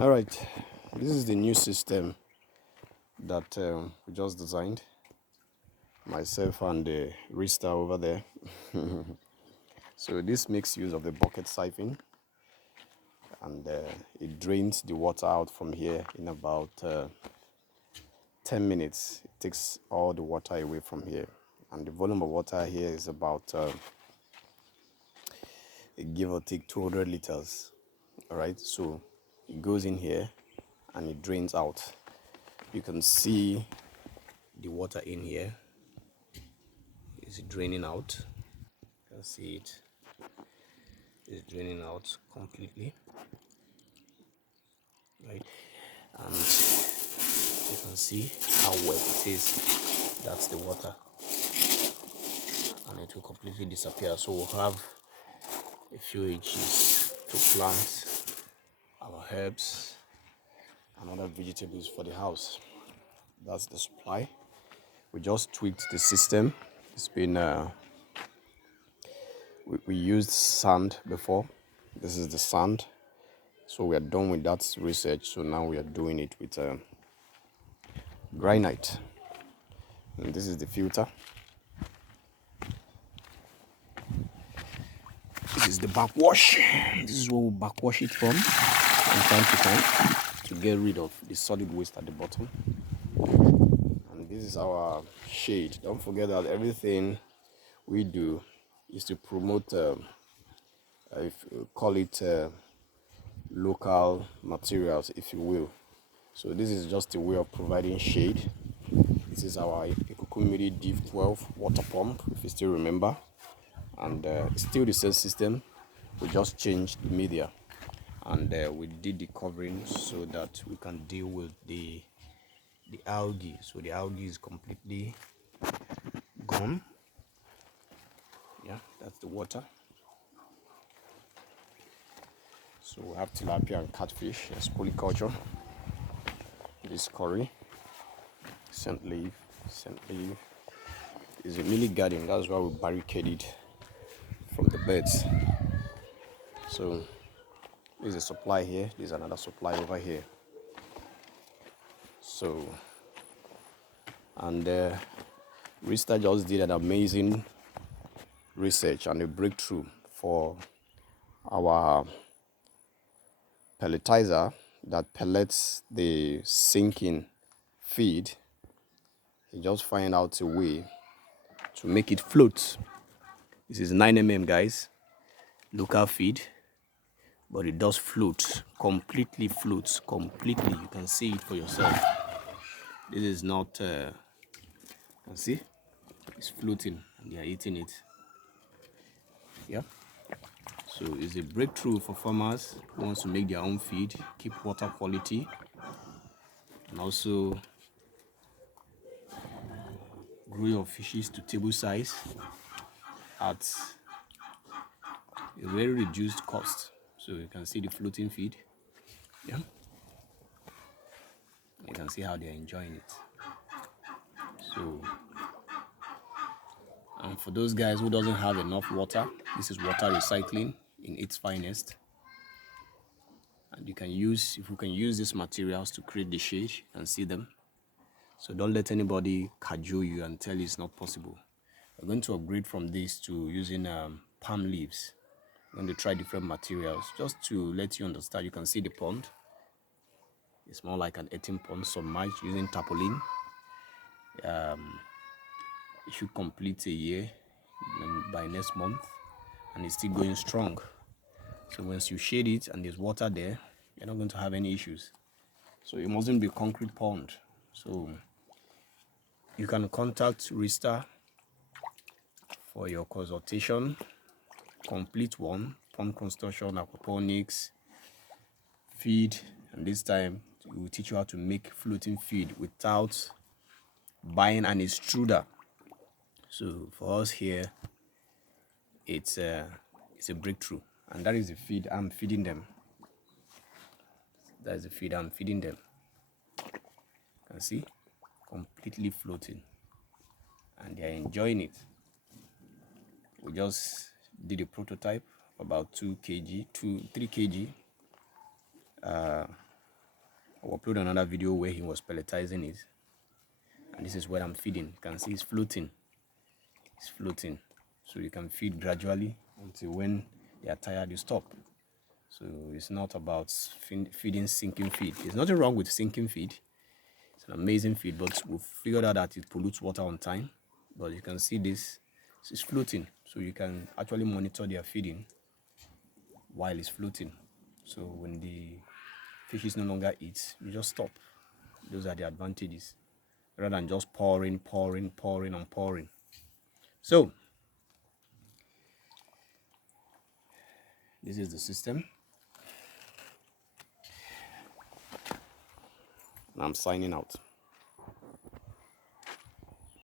All right, this is the new system that we just designed, myself and the Rista over there. So this makes use of the bucket siphon, and it drains the water out from here in about 10 minutes. It takes all the water away from here, and the volume of water here is about give or take 200 liters. All right, so it goes in here and it drains out. You can see the water in here is draining out. You can see it is draining out completely, right? And you can see how wet it is. That's the water, and it will completely disappear. So we'll have a few inches to plant our herbs and other vegetables for the house. That's the supply. We just tweaked the system. It's been we used sand before. This is the sand, so we are done with that research. So now we are doing it with granite, and this is the filter. This is the backwash. This is where we backwash it from time to time to get rid of the solid waste at the bottom. And this is our shade. Don't forget that everything we do is to promote if you call it local materials, if you will. So this is just a way of providing shade. This is our Aquaponics.ng Div 12 water pump, if you still remember, and it's still the same system. We just changed the media, and we did the covering so that we can deal with the algae. So the algae is completely gone. Yeah, that's the water. So we have tilapia and catfish as polyculture. This curry, scent leaf is a mini garden. That's why we barricaded from the birds. So there's a supply here, there's another supply over here. So, and Rista just did an amazing research and a breakthrough for our pelletizer that pellets the sinking feed. He just find out a way to make it float. This is 9 guys, local feed, but it does float, completely floats, completely. You can see it for yourself. This is not, you can see, it's floating and they are eating it. Yeah. So it's a breakthrough for farmers who wants to make their own feed, keep water quality, and also grow your fishes to table size at a very reduced cost. So you can see the floating feed. Yeah. You can see how they're enjoying it. So, and for those guys who doesn't have enough water, this is water recycling in its finest. And you can use, if we can use these materials to create the shade, you can see them. So don't let anybody cajole you and tell you it's not possible. We're going to upgrade from this to using palm leaves. We're going to try different materials just to let you understand. You can see the pond. It's more like an 18 pond submerged using tarpaulin. It should complete a year by next month, and it's still going strong. So once you shade it and there's water there, you're not going to have any issues. So it mustn't be a concrete pond. So you can contact Rista for your consultation, complete one, pond construction, aquaponics, feed, and this time we will teach you how to make floating feed without buying an extruder. So for us here, it's a breakthrough, and that is the feed I'm feeding them. That is the feed I'm feeding them. You can see, completely floating, and they are enjoying it. We just did a prototype about 3 kg I'll upload another video where he was pelletizing it. And this is where I'm feeding. You can see it's floating. It's floating. So you can feed gradually until when they are tired, you stop. So it's not about feeding sinking feed. There's nothing wrong with sinking feed. It's an amazing feed, but we've figured out that it pollutes water on time. But you can see this is floating. So you can actually monitor their feeding while it's floating. So when the fishes no longer eat, you just stop. Those are the advantages, rather than just pouring and pouring. So this is the system, and I'm signing out.